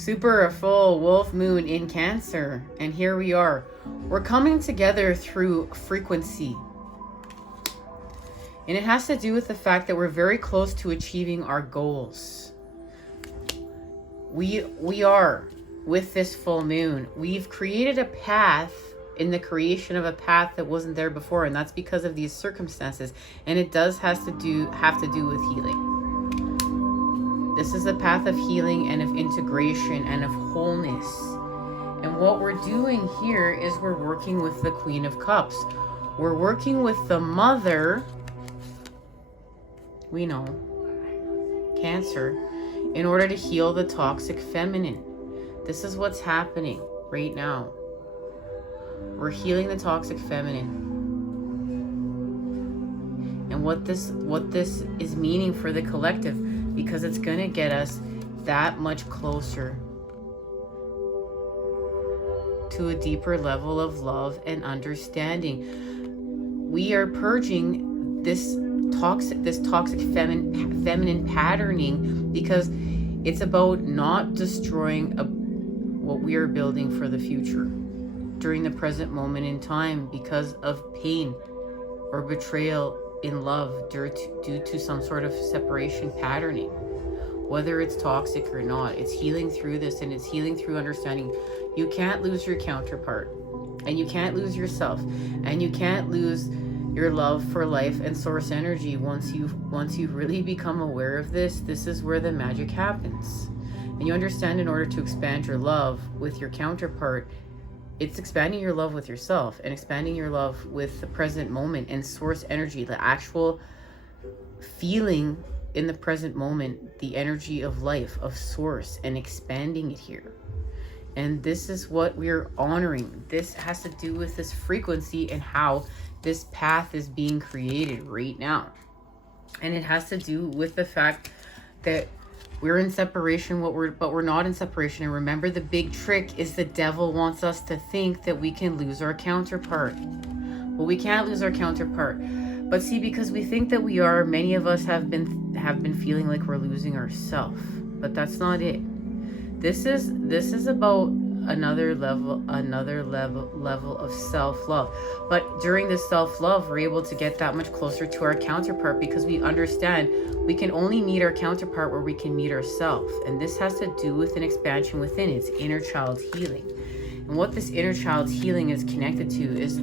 Super full wolf moon in Cancer, and here we are. We're coming together through frequency, and it has to do with the fact that we're very close to achieving our goals. We are, with this full moon, we've created a path in the creation of a path that wasn't there before, and that's because of these circumstances, and it does have to do with healing. This is a path of healing and of integration and of wholeness. And what we're doing here is we're working with the Queen of Cups. We're working with the Mother, we know, Cancer, in order to heal the toxic feminine. This is what's happening right now. We're healing the toxic feminine. And what this is meaning for the collective, because it's going to get us that much closer to a deeper level of love and understanding. We are purging this toxic feminine patterning, because it's about not destroying what we are building for the future during the present moment in time because of pain or betrayal in love due to some sort of separation patterning. Whether it's toxic or not, it's healing through this, and it's healing through understanding you can't lose your counterpart, and you can't lose yourself, and you can't lose your love for life and source energy. Once you've really become aware of this is where the magic happens. And you understand, in order to expand your love with your counterpart, it's expanding your love with yourself and expanding your love with the present moment and source energy, the actual feeling in the present moment, the energy of life, of source, and expanding it here. And this is what we're honoring. This has to do with this frequency and how this path is being created right now. And it has to do with the fact that we're in separation, but we're not in separation. And remember, the big trick is the devil wants us to think that we can lose our counterpart. Well, we can't lose our counterpart. But see, because we think that we are, many of us have been feeling like we're losing ourselves. But that's not it. This is about another level of self-love. But during this self-love, we're able to get that much closer to our counterpart, because we understand we can only meet our counterpart where we can meet ourselves. And this has to do with an expansion within. It's inner child healing. And what this inner child healing is connected to is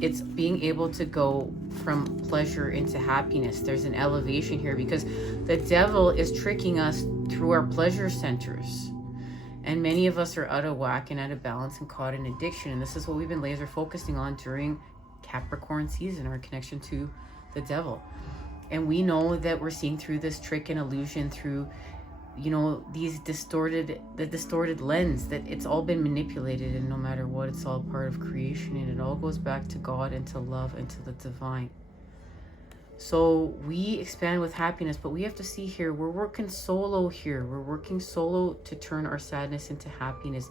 it's being able to go from pleasure into happiness. There's an elevation here, because the devil is tricking us through our pleasure centers. And many of us are out of whack and out of balance and caught in addiction. And this is what we've been laser focusing on during Capricorn season, our connection to the devil. And we know that we're seeing through this trick and illusion through, the distorted lens, that it's all been manipulated, and no matter what, it's all part of creation, and it all goes back to God and to love and to the divine. So we expand with happiness, but we have to see here, we're working solo here. We're working solo to turn our sadness into happiness.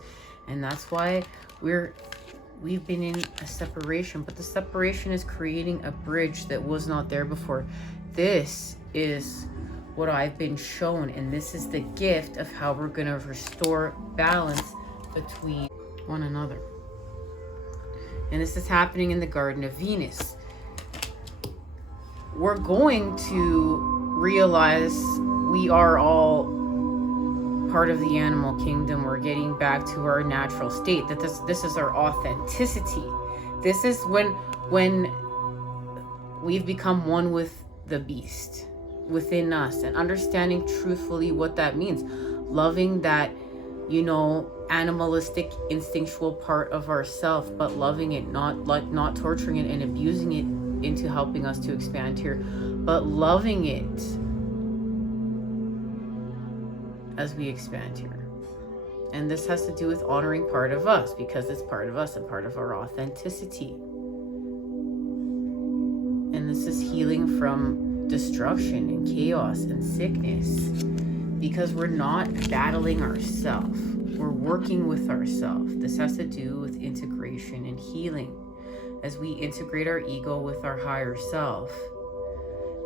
And that's why we've been in a separation, but the separation is creating a bridge that was not there before. This is what I've been shown, and this is the gift of how we're going to restore balance between one another. And this is happening in the Garden of Venus. We're going to realize we are all part of the animal kingdom. We're getting back to our natural state, that this is our authenticity. This is when we've become one with the beast within us, and understanding truthfully what that means. Loving that, animalistic, instinctual part of ourself, but loving it, not torturing it and abusing it into helping us to expand here, but loving it as we expand here. And this has to do with honoring part of us, because it's part of us and part of our authenticity. And this is healing from destruction and chaos and sickness, because we're not battling ourselves. We're working with ourselves. This has to do with integration and healing, as we integrate our ego with our higher self.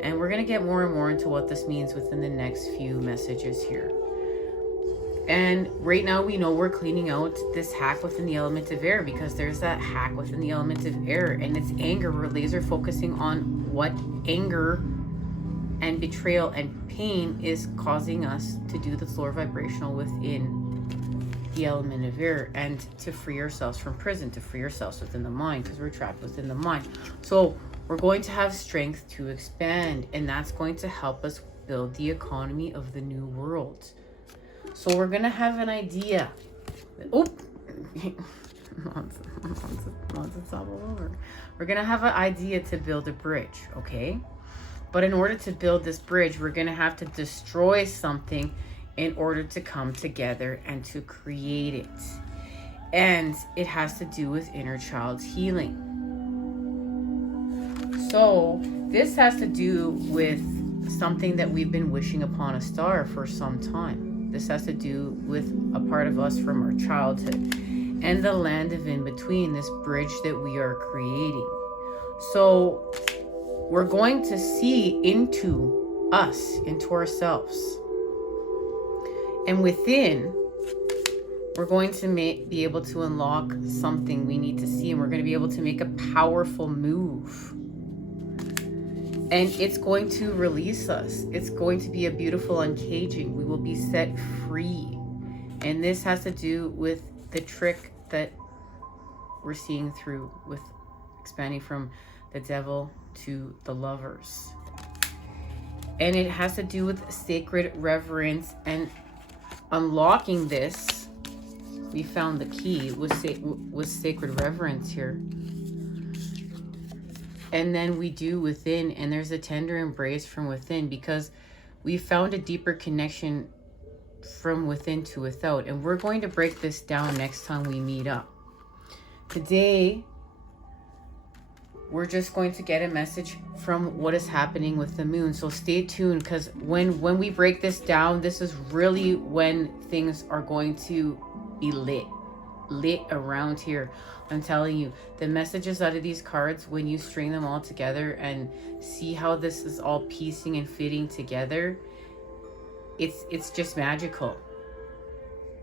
And we're going to get more and more into what this means within the next few messages here. And right now we know we're cleaning out this hack within the element of air, because there's that hack within the element of air, and it's anger. We're laser focusing on what anger and betrayal and pain is causing us to do that's lower vibrational within the element of air, and to free ourselves from prison, to free ourselves within the mind, because we're trapped within the mind. So we're going to have strength to expand, and that's going to help us build the economy of the new world. So we're going to have an idea. Oh, once it's all over. We're going to have an idea to build a bridge, okay? But in order to build this bridge, we're going to have to destroy something in order to come together and to create it. And it has to do with inner child's healing. So this has to do with something that we've been wishing upon a star for some time. This has to do with a part of us from our childhood and the land of in between, this bridge that we are creating. So we're going to see into us, into ourselves. And within, we're going to be able to unlock something we need to see, and we're going to be able to make a powerful move. And it's going to release us. It's going to be a beautiful uncaging. We will be set free. And this has to do with the trick that we're seeing through with expanding from the devil to the lovers. And it has to do with sacred reverence and unlocking this. We found the key was sacred reverence here. And then we do within, and there's a tender embrace from within, because we found a deeper connection from within to without. And we're going to break this down next time we meet up. Today, we're just going to get a message from what is happening with the moon. So stay tuned, because when we break this down, this is really when things are going to be lit around here. I'm telling you, the messages out of these cards, when you string them all together and see how this is all piecing and fitting together, it's just magical.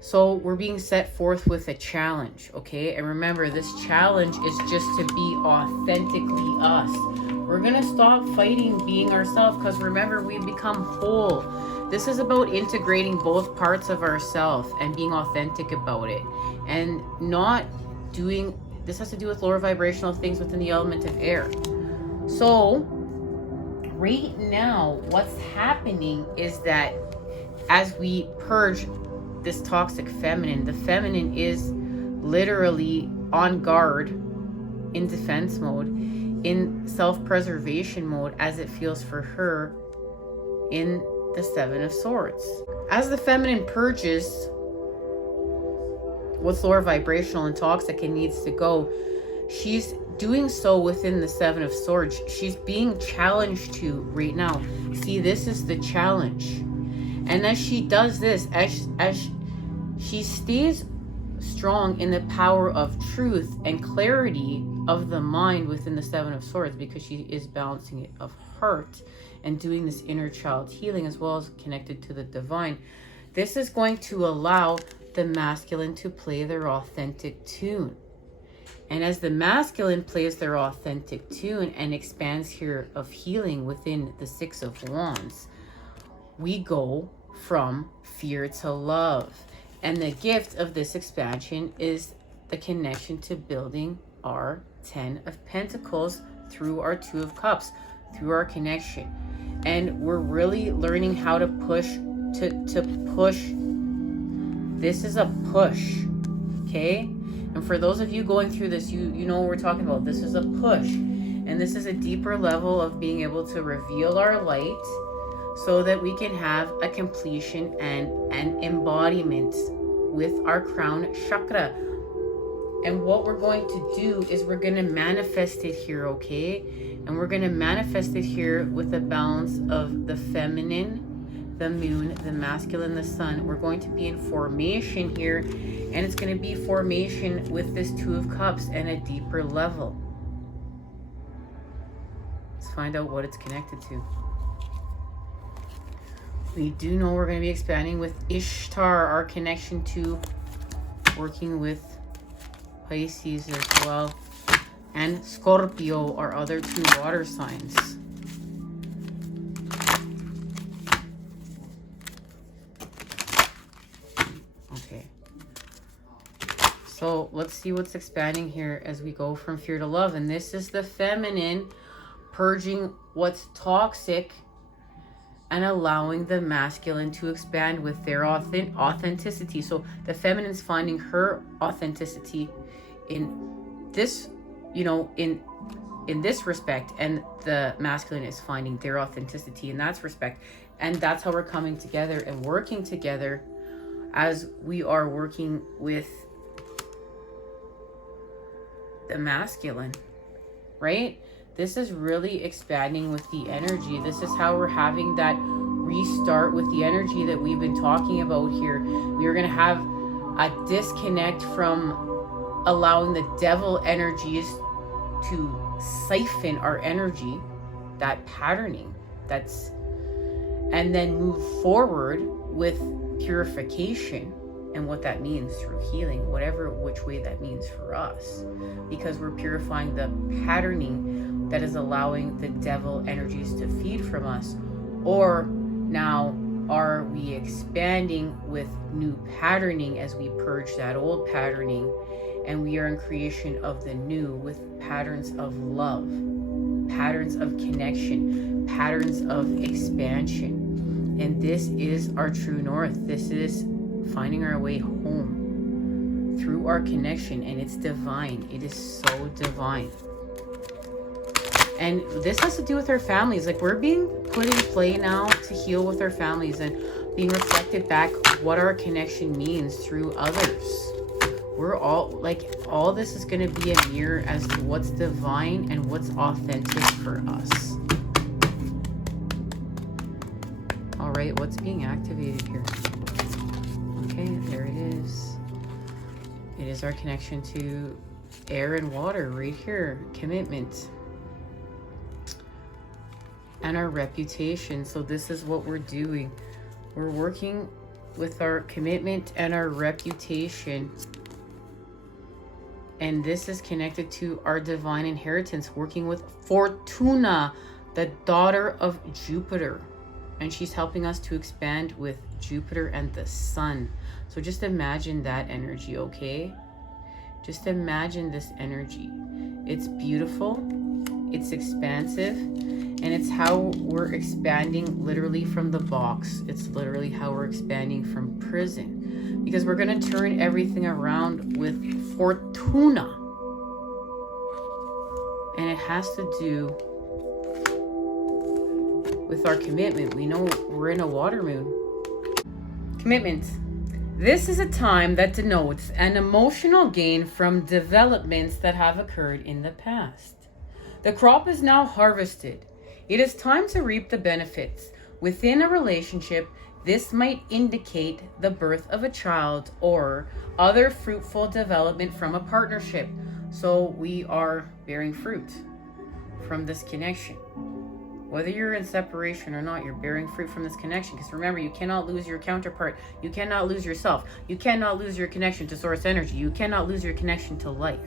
So we're being set forth with a challenge, okay? And remember, this challenge is just to be authentically us. We're gonna stop fighting being ourselves, because remember, we become whole. This is about integrating both parts of ourselves and being authentic about it, and not doing, this has to do with lower vibrational things within the element of air. So right now, what's happening is that as we purge this toxic feminine, the feminine is literally on guard, in defense mode, in self-preservation mode, as it feels for her in the Seven of Swords. As the feminine purges what's lower vibrational and toxic and needs to go, she's doing so within the Seven of Swords. She's being challenged to right now. See, this is the challenge. And as she does this, as she stays strong in the power of truth and clarity of the mind within the Seven of Swords, because she is balancing it of heart and doing this inner child healing as well as connected to the divine, this is going to allow the masculine to play their authentic tune. And as the masculine plays their authentic tune and expands here of healing within the Six of Wands, we go from fear to love. And the gift of this expansion is the connection to building our 10 of Pentacles through our 2 of Cups, through our connection. And we're really learning how to push, to push. This is a push, okay? And for those of you going through this, you know what we're talking about. This is a push. And this is a deeper level of being able to reveal our light so that we can have a completion and an embodiment with our crown chakra. And what we're going to do is we're going to manifest it here, okay? And we're going to manifest it here with a balance of the feminine, the moon, the masculine, the sun. We're going to be in formation here, and it's going to be formation with this 2 of Cups and a deeper level. Let's find out what it's connected to. We do know we're going to be expanding with Ishtar, our connection to working with Pisces as well. And Scorpio, our other two water signs. Okay. So let's see what's expanding here as we go from fear to love. And this is the feminine purging what's toxic and allowing the masculine to expand with their authenticity. So the feminine's finding her authenticity in this, you know, in this respect, and the masculine is finding their authenticity in that respect. And that's how we're coming together and working together as we are working with the masculine, right? This is really expanding with the energy. This is how we're having that restart with the energy that we've been talking about here. We are going to have a disconnect from allowing the devil energies to siphon our energy, that patterning, and then move forward with purification and what that means through healing, which way that means for us, because we're purifying the patterning that is allowing the devil energies to feed from us. Or now are we expanding with new patterning as we purge that old patterning, and we are in creation of the new with patterns of love, patterns of connection, patterns of expansion. And this is our true north. This is finding our way home through our connection, and it's divine. It is so divine. And this has to do with our families. Like, we're being put in play now to heal with our families and being reflected back what our connection means through others. We're all like, all this is going to be a mirror as to what's divine and what's authentic for us. All right, what's being activated here? Okay, there it is. It is our connection to air and water right here. Commitment. And our reputation. So this is what we're doing. We're working with our commitment and our reputation. And this is connected to our divine inheritance, working with Fortuna, the daughter of Jupiter. And she's helping us to expand with Jupiter and the sun. So just imagine that energy, okay? Just imagine this energy. It's beautiful, it's expansive, and it's how we're expanding literally from the box. It's literally how we're expanding from prison, because we're going to turn everything around with Fortuna. And it has to do with our commitment. We know we're in a water moon. Commitment. This is a time that denotes an emotional gain from developments that have occurred in the past. The crop is now harvested. It is time to reap the benefits. Within a relationship, this might indicate the birth of a child or other fruitful development from a partnership. So we are bearing fruit from this connection. Whether you're in separation or not, you're bearing fruit from this connection. Because remember, you cannot lose your counterpart. You cannot lose yourself. You cannot lose your connection to source energy. You cannot lose your connection to life.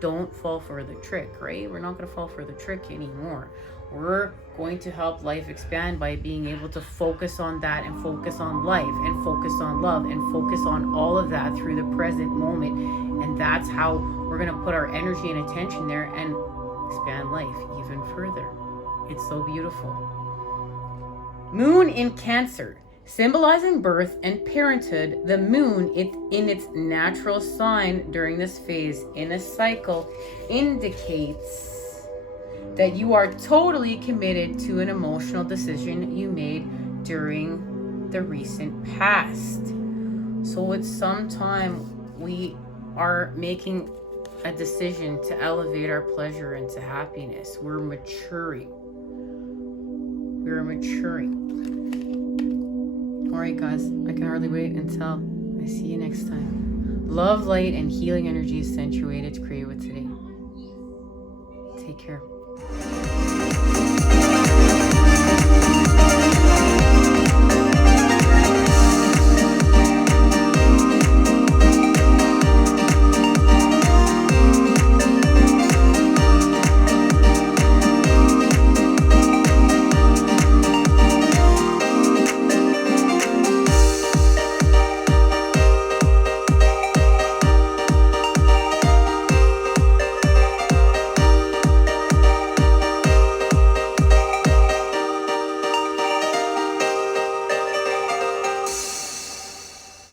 Don't fall for the trick, right? We're not going to fall for the trick anymore. We're going to help life expand by being able to focus on that and focus on life and focus on love and focus on all of that through the present moment. And that's how we're going to put our energy and attention there and expand life even further. It's so beautiful. Moon in Cancer, symbolizing birth and parenthood. The moon, in its natural sign during this phase in a cycle, indicates that you are totally committed to an emotional decision you made during the recent past. So it's sometime we are making a decision to elevate our pleasure into happiness. We're maturing. We're maturing. All right, guys, I can hardly wait until I see you next time. Love, light, and healing energy is accentuated to create with today. Take care.